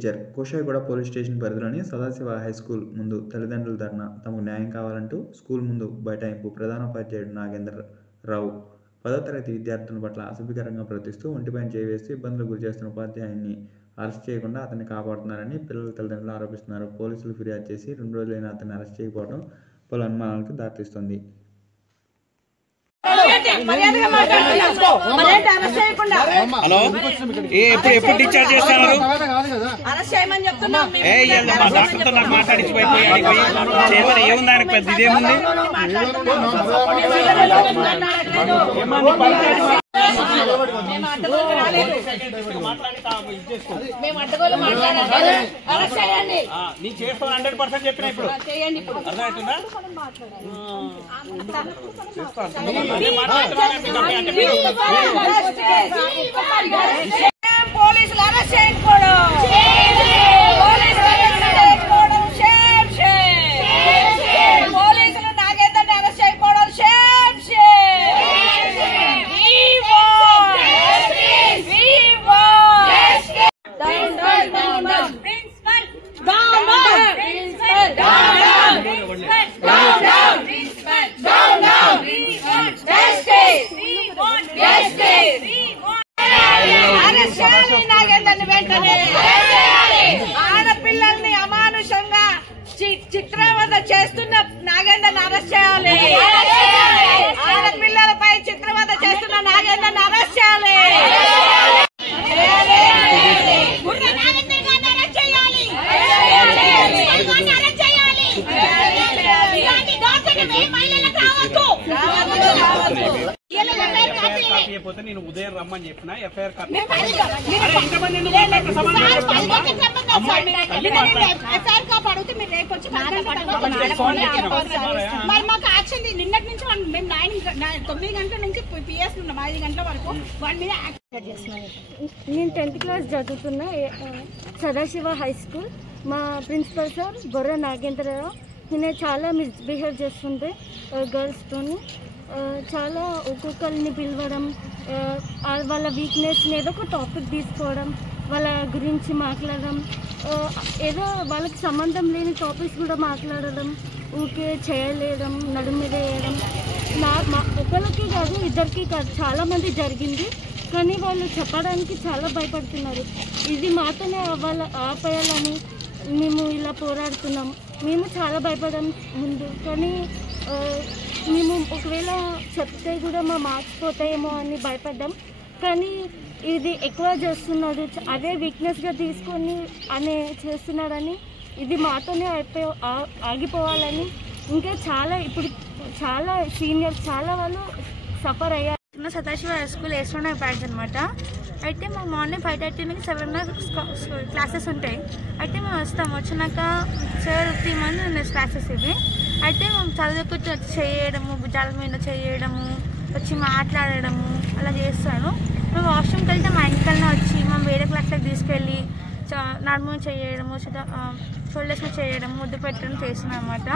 Teacher కోషాయిగూడ police station పరిధిలోని Sadashiva high school ముందు తల్లిదండ్రుల ధర్నా. తమకు న్యాయం కావాలంటూ స్కూల్ ముందు బైఠాయింపు. ప్రధానోపాధ్యాయుడు నాగేంద్రరావు 10వ తరగతి విద్యార్థుల పట్ల అసభ్యకరంగా ప్రవర్తిస్తూ ఒంటిపైన చేయివేస్తూ ఇబ్బందులకు గురిచేస్తున్న ఉపాధ్యాయున్ని అరెస్ట్ చేయకుండా అతన్ని కాపాడుతున్నారని పిల్లల తల్లిదండ్రులు ఆరోపిస్తున్నారు. పోలీసులు ఫిర్యాదు చేసి 2 రోజులైనా అతన్ని అరెస్ట్ చేయకపోవడం పలు అనుమానాలకు దారితీస్తోంది. ఎప్పుడు డిశ్చార్జ్ చేస్తున్నారు? ఏముంది ఆయనకు పెద్ద ఇదేముంది? నీ చేస్తాను 100% చెప్పిన ఇప్పుడు అర్థమవుతుందా? పోలీసులు అరెస్ట్ చేయకపోవడం, పోలీసులు నాగేందర్ని అరెస్ట్ చేయకపోవడం నాగేందర్ని వెంటనే ఆడపిల్లల్ని అమానుషంగా చిత్రవద చేస్తున్న నాగేందర్ని అరెస్ట్ చేయాలి. ఆడపిల్లలపై చిత్రవద చేస్తున్న నాగేందర్ని అరెస్ట్ చేయాలి. నేను ఉదయం రమ్మని చెప్పిన ఎఫ్ఐఆర్ కాపాడుతూ మీరు రేపు వచ్చి మరి మాకు యాక్షన్ నిన్నటి నుంచి మేము 9 గంటల నుంచి పిఎస్ ఉన్నాం 5 గంటల వరకు వాడి మీద యాక్షన్ చేస్తున్నాం. నేను 10th క్లాస్ చదువుతున్నా సదాశివ హై స్కూల్. మా ప్రిన్సిపల్ సార్ బొర్ర నాగేంద్రరావు నేను చాలా మిస్బిహేవ్ చేస్తుంటే గర్ల్స్తో చాలా ఒక్కొక్కరిని పిలవడం, వాళ్ళ వీక్నెస్ని ఏదో ఒక టాపిక్ తీసుకోవడం, వాళ్ళ గురించి మాట్లాడడం, ఏదో వాళ్ళకి సంబంధం లేని టాపిక్స్ కూడా మాట్లాడడం, ఊకే చేయలేడం, నడుము మీద వేయడం. ఒకరికి కాదు ఇద్దరికి కాదు చాలామంది జరిగింది. కానీ వాళ్ళు చెప్పడానికి చాలా భయపడుతున్నారు. ఇది మాతోనే ఆపేయాలని మేము ఇలా పోరాడుతున్నాం. మేము చాలా భయపడాం ముందు, కానీ మేము ఒకవేళ చెప్తే కూడా మా మార్క్స్ పోతాయేమో అని భయపడ్డాం. కానీ ఇది ఎక్కువ చేస్తున్నాడు, అదే వీక్నెస్గా తీసుకొని చేస్తున్నాడని, ఇది మాతోనే ఆగిపోవాలని. ఇంకా ఇప్పుడు చాలా సీనియర్స్ చాలా వాళ్ళు సఫర్ అయ్యారు. సదాశివ హై స్కూల్ వేసుకునే బ్యాచ్ అనమాట. అయితే మా మార్నింగ్ 5:30 నుంచి 7 క్లాసెస్ ఉంటాయి. అయితే మేము వస్తాము. వచ్చినాక 3 మంత్స్ క్లాసెస్ ఇవి. అయితే మేము చదువుకుంటూ వచ్చి చేయడము, భుజాల మీద చేయడము, వచ్చి మాట్లాడడము అలా చేస్తాను. మేము వాష్రూమ్కి వెళ్తే మా ఇంటికల్నే వచ్చి మేము వేరే క్లాస్లోకి తీసుకెళ్ళి నడుము చేయడము, షోల్డర్స్ మీద చేయడం, ముద్దు పెట్టడం చేస్తున్నాం అన్నమాట.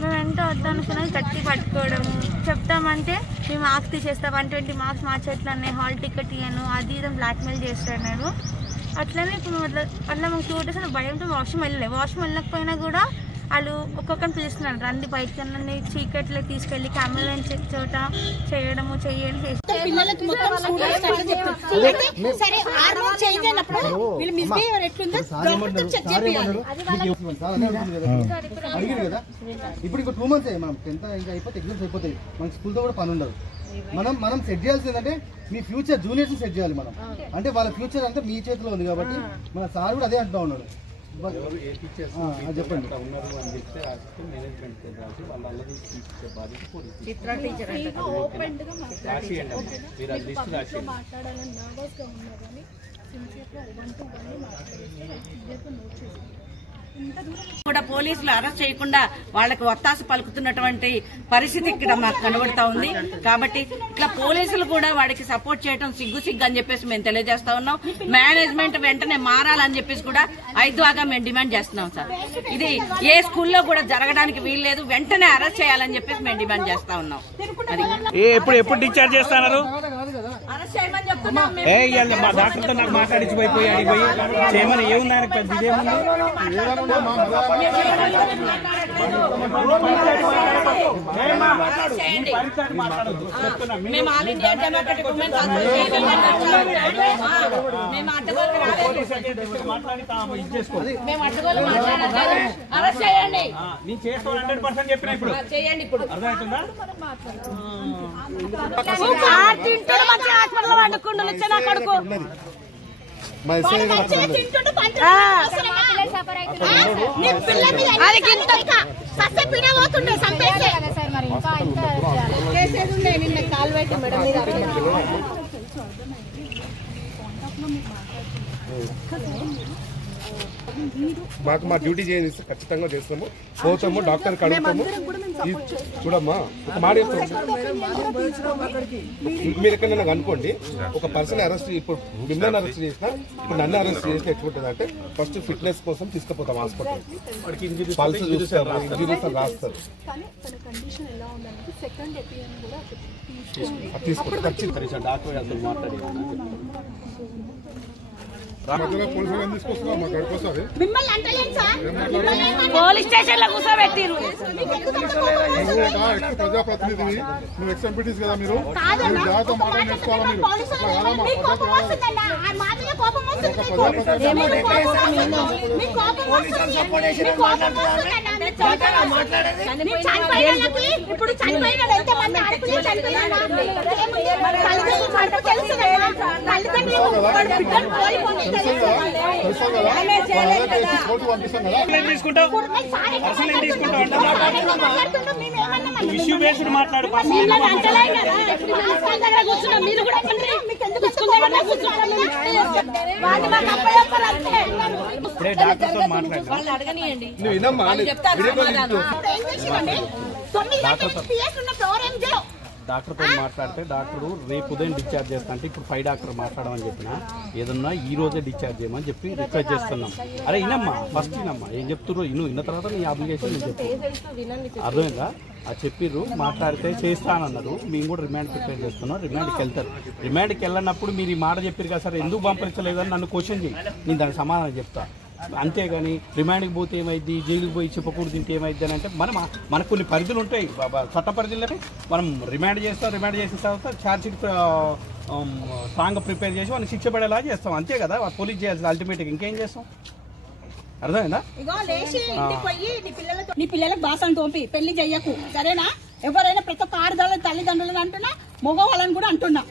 మేము ఎంత వద్దనుకున్నది గట్టి పట్టుకోవడము, చెప్తామంటే మేము మార్క్స్ తీసేస్తాం, 120 మార్క్స్ మా చేతులనే, హాల్ టికెట్ ఇయ్యను, అది ఇది బ్లాక్మెయిల్ చేస్తాను నేను. అట్లనే ఇప్పుడు అట్లా మాకు 2 days భయంతో వాష్రూమ్ వెళ్ళలేదు. వాష్రూమ్ వెళ్ళకపోయినా కూడా వాళ్ళు ఒక్కొక్కరిని పిలుస్తున్నారు, రండి బయటకి అన్నీ చీకట్లో తీసుకెళ్ళి కెమెరా చోట చేయడము చెయ్యని చేస్తారు. ఇప్పుడు ఇంకో 2 months మనం 10th ఇంకా అయిపోతే ఎగ్జామ్స్ అయిపోతాయి. మనకి స్కూల్తో కూడా పని ఉండదు. మనం సెట్ చేయాల్సింది ఏంటంటే మీ ఫ్యూచర్ జూనియర్స్ సెట్ చేయాలి మనం. అంటే వాళ్ళ ఫ్యూచర్ అంతా మీ చేతిలో ఉంది కాబట్టి మన సార్ కూడా అదే అంటూ ఉన్నాడు. చెప్పండి. కూడా పోలీసులు అరెస్ట్ చేయకుండా వాళ్ళకి ఒత్తాస పలుకుతున్నటువంటి పరిస్థితి ఇక్కడ మాకు కనబడతా ఉంది. కాబట్టి ఇట్లా పోలీసులు కూడా వాడికి సపోర్ట్ చేయడం సిగ్గు అని చెప్పేసి మేము తెలియజేస్తా ఉన్నాం. మేనేజ్మెంట్ వెంటనే మారాలని చెప్పేసి కూడా 5గా మేము డిమాండ్ చేస్తున్నాం సార్. ఇది ఏ స్కూల్లో కూడా జరగడానికి వీల్లేదు, వెంటనే అరెస్ట్ చేయాలని చెప్పేసి మేము డిమాండ్ చేస్తా ఉన్నాం. ఎప్పుడు డిశ్చార్జ్ చేస్తున్నారు? మా డాక్టర్తో నాకు మాట్లాడించిపోయి అడిగిపోయి చేయమని ఏముంది ఆయనకు పెద్ద ఇదేముంది. మేము all India democratic women's association మేము అడ్డగోలు మేము అడ్డగోలు మాట్లాడాలి. అరెస్ట్ చేయండి. నేను చేస్తాను 100% చెప్పిన ఇప్పుడు చేయండి. ఇప్పుడు అర్థమవుతుందా? హాస్పిటల్ వండుకుంటూ ఇచ్చే నా కొడుకు నిన్న కాలు పెట్టి మేడం మాకు మా డ్యూటీ చేసి ఖచ్చితంగా చేస్తాము, పోతాము, డాక్టర్ అడుగుతాము. చూడమ్మా ఒక మాట చెప్తాము, మీరు ఎక్కడ నాకు అనుకోండి ఒక పర్సన్ అరెస్ట్, ఇప్పుడు మిమ్మల్ని అరెస్ట్ చేసినా ఇప్పుడు నన్ను అరెస్ట్ చేస్తే ఎట్లుంటుంది అంటే ఫస్ట్ ఫిట్నెస్ కోసం తీసుకుపోతాం హాస్పిటల్, పల్స్ చూస్తారు, ఇంజరీస్ రాస్తారు, తీసుకుంటాం. డాక్టర్ అసలు మాట్లాడి పోలీస్ స్టేషన్ లో కూర్చోబెట్టిరు. ప్రజాప్రతినిధిని నువ్వు ఎక్స్ఎంపీటీస్ కదా, మీరు జాగ్రత్త మాట నేర్చుకోవాలి. ఇప్పుడు చనిపోయిన ఎంతమంది ఆడపిల్లలు చనిపోయినా ఇష్యూ బేస్డ్ మాట్లాడు. ఇప్పుడే డాక్టర్తో మాట్లాడు. వాళ్ళు అడగనియండి. డాక్టర్తో మాట్లాడితే డాక్టర్ రేపు ఉదయం డిశ్చార్జ్ చేస్తా అంటే ఇప్పుడు 5 డాక్టర్ మాట్లాడమని చెప్పిన ఏదన్నా ఈ రోజే డిశ్చార్జ్ చేయమని చెప్పి రిక్వెస్ట్ చేస్తున్నాం. అరే ఇనమ్మా, ఫస్ట్ ఇనమ్మా ఏం చెప్తుర్రు, ఇన్న తర్వాత నీ అప్లికేషన్ నేను చెప్తాను. అర్థమైందా? అది చెప్పిర్రు, మాట్లాడితే చేస్తానన్నారు. మేము కూడా రిమాండ్ ప్రిపేర్ చేస్తున్నాం. రిమాండ్కి వెళ్తారు. రిమాండ్కి వెళ్ళినప్పుడు మీరు ఈ మాట చెప్పారు కదా సార్, ఎందుకు పంపించలేదని నన్ను క్వశ్చన్ చేయి, నేను దానికి సమాధానం చెప్తా. అంతేగాని రిమాండ్కి పోతే ఏమైంది, జైలుకి పోయి చెప్పకూడదు తింటే ఏమైంది అని అంటే మనకు కొన్ని పరిధులు ఉంటాయి. చట్ట పరిధులనే మనం రిమాండ్ చేస్తాం. రిమాండ్ చేసిన తర్వాత ఛార్జ్ షీట్ స్ట్రాంగ్గా ప్రిపేర్ చేసి వాళ్ళకి శిక్ష పడేలా చేస్తాం. అంతే కదా పోలీస్ చేయాల్సింది అల్టిమేట్గా. ఇంకేం చేస్తాం? అర్థమైందా? నీ పిల్లలకు బాసం తోపి పెళ్లి చెయ్యకు, సరేనా? ఎవరైనా ప్రతి ఒక్క ఆడదాళ్ళ తల్లిదండ్రులను అంటున్నా, మగవాళ్ళని కూడా అంటున్నా.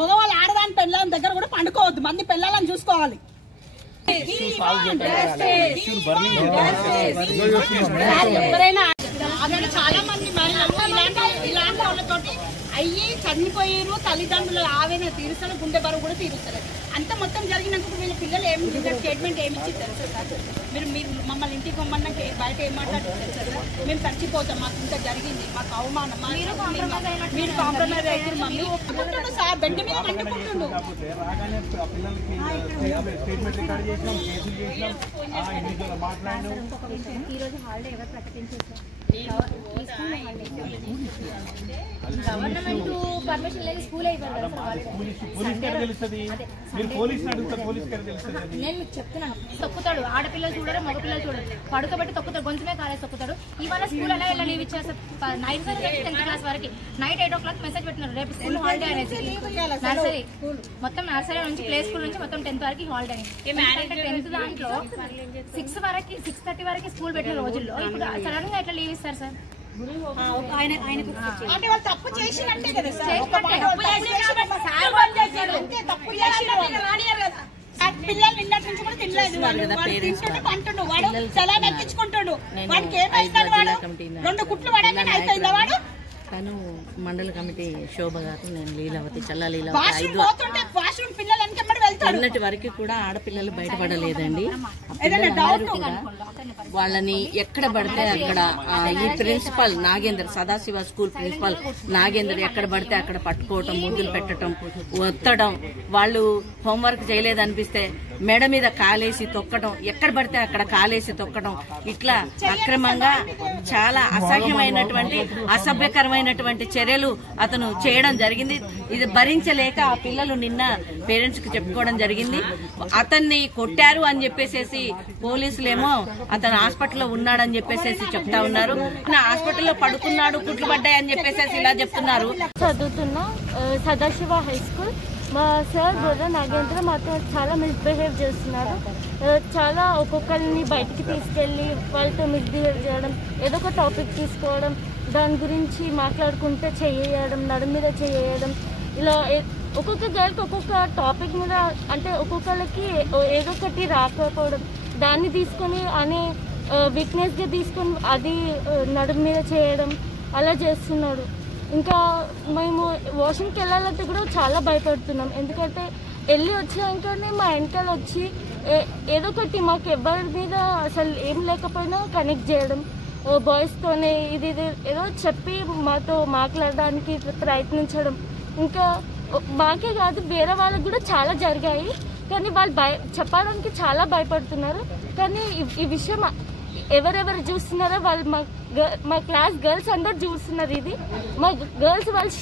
మగవాళ్ళు ఆడదాని పిల్లల దగ్గర కూడా పండుకోవద్దు, మంది పిల్లలను చూసుకోవాలి. ఎవరైనా చాలా మంది మహిళలు ఇలాంటి వాళ్ళతోటి అయ్యి చనిపోయారు. తల్లిదండ్రుల ఆవేదన తీరుస్తారు, గుండె బరువు కూడా తీరుస్తారు. అంత మొత్తం జరిగినందుకు వీళ్ళ పిల్లలు ఏమి స్టేట్మెంట్ ఏమి ఇచ్చి తెలుసు సార్? మీరు మమ్మల్ని ఇంటికి పొమ్మన్నా బయట ఏం మాట్లాడుతుంది సార్? మేము చచ్చిపోతాం, మాకు ఇంత జరిగింది, మాకు అవమానం, మీరు కాంప్రమైజ్ అయితే మమ్మీ సార్ బెడ్ మీద వండుకుంటుండు. గవర్నమెంట్ పర్మిషన్ లేదు, స్కూల్ అయిపోయింది. నేను మీకు చెప్తున్నాను, తొక్కుతాడు. ఆడపిల్లలు చూడరు, మగ పిల్లలు చూడరు. పడుకోబెట్టి తొక్కుతాడు, కొంచెమే కాలేజ్ తొక్కుతాడు. ఇవాళ స్కూల్ ఎలా ఎలా లీవ్ ఇచ్చేస్తారు? 9th నుంచి 10th క్లాస్ వరకు నైట్ 8 o'clock మెసేజ్ పెట్టినారు, రేపు స్కూల్ హాలిడే అనేసి. నర్సరీ మొత్తం, నర్సరీ నుంచి ప్లే స్కూల్ నుంచి మొత్తం 10th వరకు హాలిడే. 10th దాంట్లో 6:30 వరకు స్కూల్ పెట్టిన రోజుల్లో ఇప్పుడు సడన్ గా ఎట్లా లీవ్ ఇస్తారు సార్? అంటే వాళ్ళు తప్పు చేసినట్టే కదా సార్. పిల్లలు నిన్నటి నుంచి కూడా తినలేదు. వాడు తింటుండు, పంటుండు, వాడు సెలవు ఎక్కించుకుంటుండు. వాడికి ఏమైందని వాడు 2 కుట్లు పడగానే అయిపోయిందా వాడు? తను మండల కమిటీ శోభ గారు, నేను లీలావతి, చల్లా లీలావతి. నిన్నటి వరకు కూడా ఆడపిల్లలు బయటపడలేదండి. వాళ్ళని ఎక్కడ పడితే అక్కడ ఈ principal Nagender, Sadashiva school principal Nagender ఎక్కడ పడితే అక్కడ పట్టుకోవటం, ముద్దులు పెట్టడం, ఒత్తడం, వాళ్ళు హోంవర్క్ చేయలేదనిపిస్తే మెడ మీద కాలేసి తొక్కడం, ఎక్కడ పడితే అక్కడ కాలేసి తొక్కడం, ఇట్లా అక్రమంగా చాలా అసహ్యమైనటువంటి అసభ్యకరమైనటువంటి చర్యలు అతను చేయడం జరిగింది. ఇది భరించలేక ఆ పిల్లలు నిన్న పేరెంట్స్ కి చెప్పుకోవడం జరిగింది. అతన్ని కొట్టారు అని చెప్పేసి పోలీసులేమో అతను హాస్పిటల్లో ఉన్నాడని చెప్పేసి చెప్తా ఉన్నారు. హాస్పిటల్లో పడుకున్నాడు, కుట్లు పడ్డాయి అని చెప్పేసి ఇలా చెప్తున్నారు. చదువుతున్నా సదాశివ హై స్కూల్. మా సార్ బొర్ర నాగేంద్ర మాతో చాలా మిస్బిహేవ్ చేస్తున్నారు. చాలా ఒక్కొక్కరిని బయటికి తీసుకెళ్ళి వాళ్ళతో మిస్బిహేవ్ చేయడం, ఏదో ఒక టాపిక్ తీసుకోవడం, దాని గురించి మాట్లాడుకుంటే చేయడం, నడు మీద చేయడం, ఇలా ఒక్కొక్క గర్ల్కి ఒక్కొక్క టాపిక్ మీద, అంటే ఒక్కొక్కరికి ఏదో ఒకటి రాకపోవడం, దాన్ని తీసుకొని అనే వీక్నెస్గా తీసుకొని అది నడుము మీద చేయడం అలా చేస్తున్నాడు. ఇంకా మేము వాషింగ్కి వెళ్ళాలంటే కూడా చాలా భయపడుతున్నాం. ఎందుకంటే వెళ్ళి వచ్చినాకనే మా వెనకాల వచ్చి ఏదో ఒకటి మాకు ఎవరి మీద అసలు ఏం లేకపోయినా కనెక్ట్ చేయడం, బాయ్స్తోనే ఇది ఏదో చెప్పి మాతో మాట్లాడడానికి ప్రయత్నించడం. ఇంకా మాకే కాదు వేరే వాళ్ళకి కూడా చాలా జరిగాయి. కానీ వాళ్ళు చెప్పడానికి చాలా భయపడుతున్నారు. కానీ ఈ విషయం ఎవరెవరు చూస్తున్నారో వాళ్ళు మా క్లాస్ గర్ల్స్ అందరు చూస్తున్నారు. ఇది మా గర్ల్స్ వాళ్ళు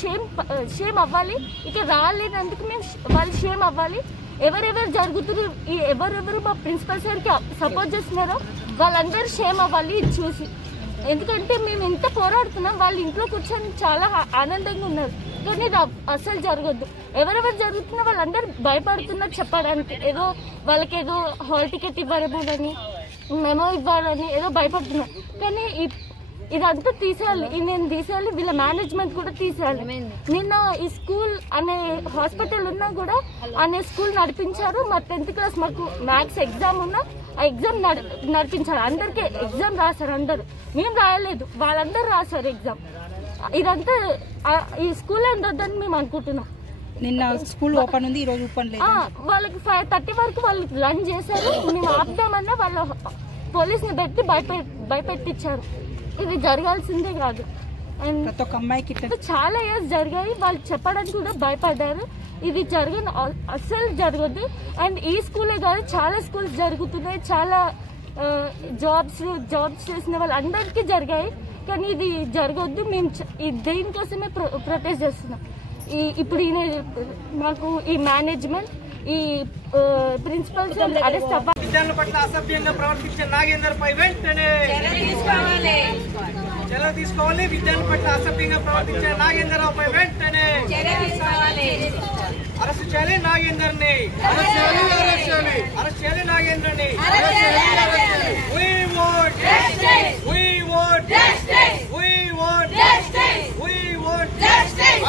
షేమ్ అవ్వాలి. ఇక రాలేనందుకు మేము వాళ్ళు షేమ్ అవ్వాలి. ఎవరెవరు జరుగుతున్నారు, ఎవరెవరు మా ప్రిన్సిపల్ సార్కి సపోర్ట్ చేస్తున్నారో వాళ్ళందరూ షేమ్ అవ్వాలి ఇది చూసి. ఎందుకంటే మేము ఎంత పోరాడుతున్నాం, వాళ్ళు ఇంట్లో కూర్చొని చాలా ఆనందంగా ఉన్నారు. కానీ ఇది అసలు జరగద్దు. ఎవరెవరు జరుగుతున్నా వాళ్ళందరూ భయపడుతున్నారు చెప్పడానికి. ఏదో వాళ్ళకి ఏదో హాల్ టికెట్ ఇవ్వరని, మెమో ఇవ్వాలని ఏదో భయపడుతున్నారు. కానీ ఇదంతా తీసేయాలి, నేను తీసేయాలి, వీళ్ళ మేనేజ్మెంట్ కూడా తీసేయాలి. నిన్న ఈ స్కూల్ అనే హాస్పిటల్ ఉన్నా కూడా అనే స్కూల్ నడిపించారు. మా 10th క్లాస్ మాకు మ్యాథ్స్ ఎగ్జామ్ ఉన్నా ఆ ఎగ్జామ్ నడిపించారు. అందరికీ ఎగ్జామ్ రాశారు, అందరూ. మేము రాయలేదు, వాళ్ళందరూ రాశారు ఎగ్జామ్. ఇదంతా ఈ స్కూల్ ఉండొద్దని మేము అనుకుంటున్నాం. నిన్న స్కూల్ ఓపెన్ ఉంది, ఈ రోజు ఓపెన్ లేదు. వాళ్ళకి 5:30 వరకు వాళ్ళు లంచ్ చేశారు. మేము ఆపుదామన్నా వాళ్ళ పోలీసుని పెట్టి భయపెట్టించారు. ఇది జరగాల్సిందే కాదు. ప్రతి ఒక్క అమ్మాయికి చాలా ఇయర్స్ జరిగాయి, వాళ్ళు చెప్పడానికి కూడా భయపడ్డారు. ఇది అస్సలు జరగద్దు. అండ్ ఈ స్కూలే కాదు, చాలా స్కూల్స్ జరుగుతున్నాయి. చాలా జాబ్స్ చేసిన వాళ్ళు అందరికీ జరిగాయి. కానీ ఇది జరగద్దు. మేము దేనికోసమే ప్రొటెస్ట్ చేస్తున్నాం. ఇప్పుడు మాకు ఈ మేనేజ్మెంట్, ఈ ప్రిన్సిపల్స్ అరెస్ట్ అవ్వాలి. విద్యార్థుల పట్ల అసభ్యంగా ప్రవర్తించే నాగేందర్ పై వెంటనే చర్య తీసుకోవాలి. విద్యార్థుల పట్ల అసభ్యంగా ప్రవర్తించే నాగేందర్ పై వెంటనే అరెస్ట్ చేయాలి. నాగేందర్ ని అరెస్ట్ చేయాలి. నాగేందర్ ని We want justice. We want justice. We want justice. We want justice.